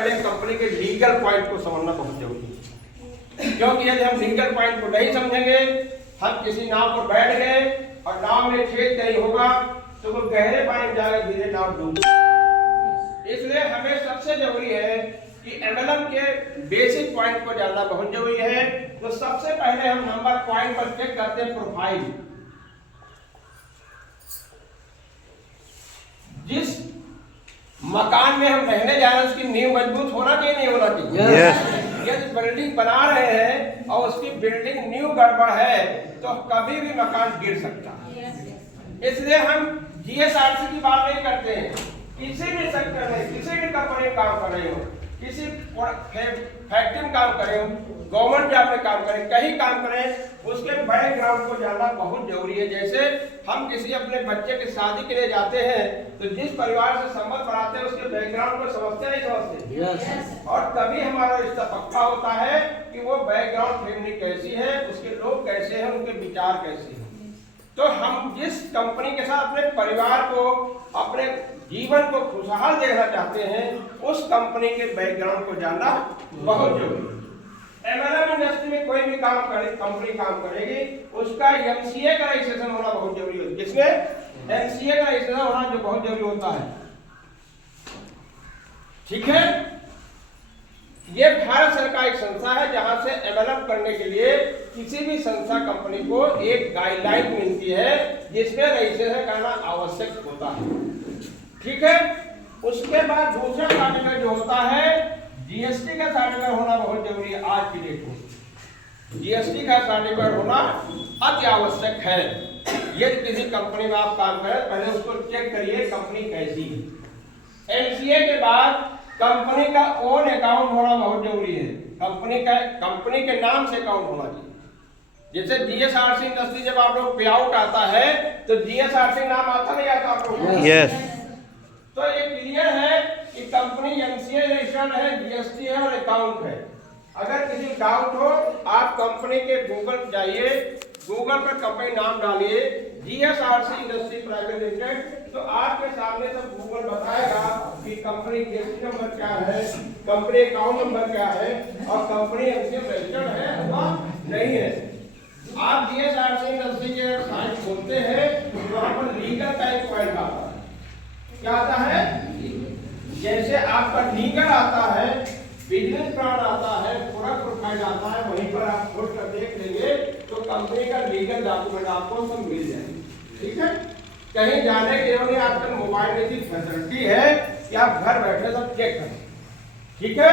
Company के legal point को समझना बहुत जरूरी है, क्योंकि यदि हम लीगल पॉइंट को नहीं समझेंगे, हम किसी नाव पर बैठ गए और नाव में छेद नहीं होगा तो वो गहरे पानी में जाकर धीरे नाव डूब। इसलिए हमें सबसे जरूरी है कि एमएलएम के बेसिक पॉइंट को जानना बहुत जरूरी है। तो सबसे पहले हम नंबर पॉइंट पर चेक करते हैं प्रोफाइल। जिस मकान में हम रहने जा रहे हैं उसकी नींव मजबूत होना चाहिए, नहीं होना चाहिए? यदि बिल्डिंग बना रहे हैं और उसकी बिल्डिंग नींव गड़बड़ है तो कभी भी मकान गिर सकता है। इसलिए हम जीएसआरसी की बात नहीं करते हैं। किसी भी सेक्टर में, किसी भी कंपनी में काम कर रहे हो, किसी फैक्ट्री में काम कर रहे हो, गवर्नमेंट जॉब में काम करें, कहीं काम करें, उसके बैकग्राउंड को जानना बहुत जरूरी है। जैसे हम किसी अपने बच्चे की शादी के लिए जाते हैं तो जिस परिवार से संबंध बनाते हैं उसके बैकग्राउंड को समझते नहीं समझते? और तभी हमारा रिश्ता पक्का होता है कि वो बैकग्राउंड फैमिली कैसी है, उसके लोग कैसे हैं, उनके विचार कैसे हैं। तो हम जिस कंपनी के साथ अपने परिवार को, अपने जीवन को खुशहाल देखना चाहते हैं, उस कंपनी के बैकग्राउंड को जानना बहुत जरूरी है। एमएलएम इंडस्ट्री में कोई भी काम करे, कंपनी काम करेगी, उसका एमसीए का रजिस्ट्रेशन होना बहुत जरूरी है। किसमें? एमसीए का रजिस्ट्रेशन होना जो बहुत जरूरी होता है। ठीक है, ये भारत सरकार एक संस्था है जहां से एमएलएम करने के लिए किसी भी संस्था कंपनी को एक गाइडलाइन मिलती है जिसमें रजिस्ट्रेशन करना आवश्यक होता है। ठीक है, उसके बाद दूसरा सर्टिफिकेट जो होता है जीएसटी का सर्टिफिकेट होना बहुत जरूरी है। आज की डेट में जीएसटी का सर्टिफिकेट होना अति आवश्यक है। यदि किसी कंपनी में आप काम करें पहले उसको चेक करिए कंपनी कैसी है। एमसीए के बाद कंपनी का ओन अकाउंट होना बहुत जरूरी है। कंपनी के नाम से अकाउंट होना चाहिए। जैसे जीएसआरसी इंडस्ट्री जब आप लोग पे आउट आता है तो जीएसआरसी नाम आता नहीं आता आप लोग? यस। तो ये क्लियर है कि कंपनी एमसीए रजिस्टर्ड है, जीएसटी है और अकाउंट है। अगर किसी डाउट हो आप कंपनी के गूगल पर जाइए, गूगल पर कंपनी नाम डालिए जीएसआरसी इंडस्ट्री प्राइवेट लिमिटेड, तो आपके सामने सब गूगल बताएगा कि कंपनी जीएसटी नंबर क्या है, कंपनी अकाउंट नंबर क्या है और कंपनी एमसीए रजिस्टर्ड है अथवा नहीं है। आप जीएसआरसी इंडस्ट्री के साइट खोलते हैं तो वहां पर लीगल का एक पॉइंट आता है। क्या आता है? जैसे आपका लीगल आता है, बिजनेस प्लान आता है, पूरा प्रोफाइल आता है, वहीं पर आप खोल कर देख लेंगे तो कंपनी का लीगल डॉक्यूमेंट आपको सब मिल जाएंगे। ठीक है, कहीं जाने की जरूरत नहीं। आजकल मोबाइल में इतनी फैसिलिटी है कि आप घर बैठे सब चेक करें। ठीक है,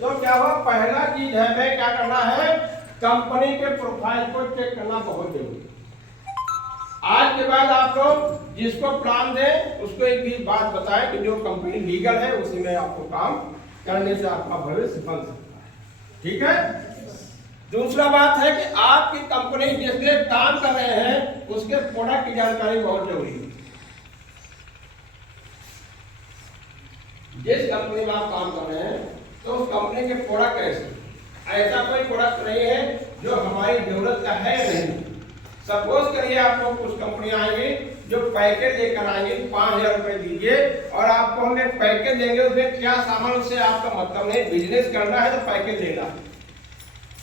तो क्या हुआ, पहला चीज है मैं क्या करना है, कंपनी के प्रोफाइल को चेक करना बहुत जरूरी है। आज के बाद आप लोग जिसको प्लान दें उसको एक भी बात बताएं कि जो कंपनी लीगल है उसी में आपको काम करने से आपका भविष्य बन सकता है। ठीक है, दूसरा बात है कि आपकी कंपनी जिसके काम कर रहे हैं उसके प्रोडक्ट की जानकारी बहुत जरूरी है। जिस कंपनी में आप काम कर रहे हैं तो उस कंपनी के प्रोडक्ट कैसे, ऐसा कोई प्रोडक्ट नहीं है जो हमारी जरूरत का है नहीं। सपोज करिए आप लोग कुछ कंपनी आएंगे जो पैकेज लेकर आएंगे, 5000 रुपए दीजिए और आपको हम एक पैकेज देंगे, उसमें क्या सामान उससे आपका मतलब नहीं, बिजनेस करना है तो पैकेज लेना है।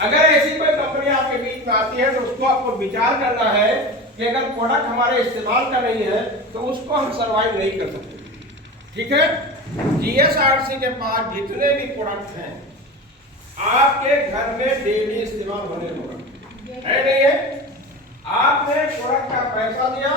अगर ऐसी कोई कंपनी आपके बीच में आती है तो उसको आपको विचार करना है कि अगर प्रोडक्ट हमारे इस्तेमाल का नहीं है तो उसको हम सर्वाइव नहीं कर सकते। ठीक है, जीएसआरसी के पास जितने भी प्रोडक्ट हैं आपके घर में डेली इस्तेमाल होने होगा, है नहीं है? आपने प्रोडक्ट का पैसा दिया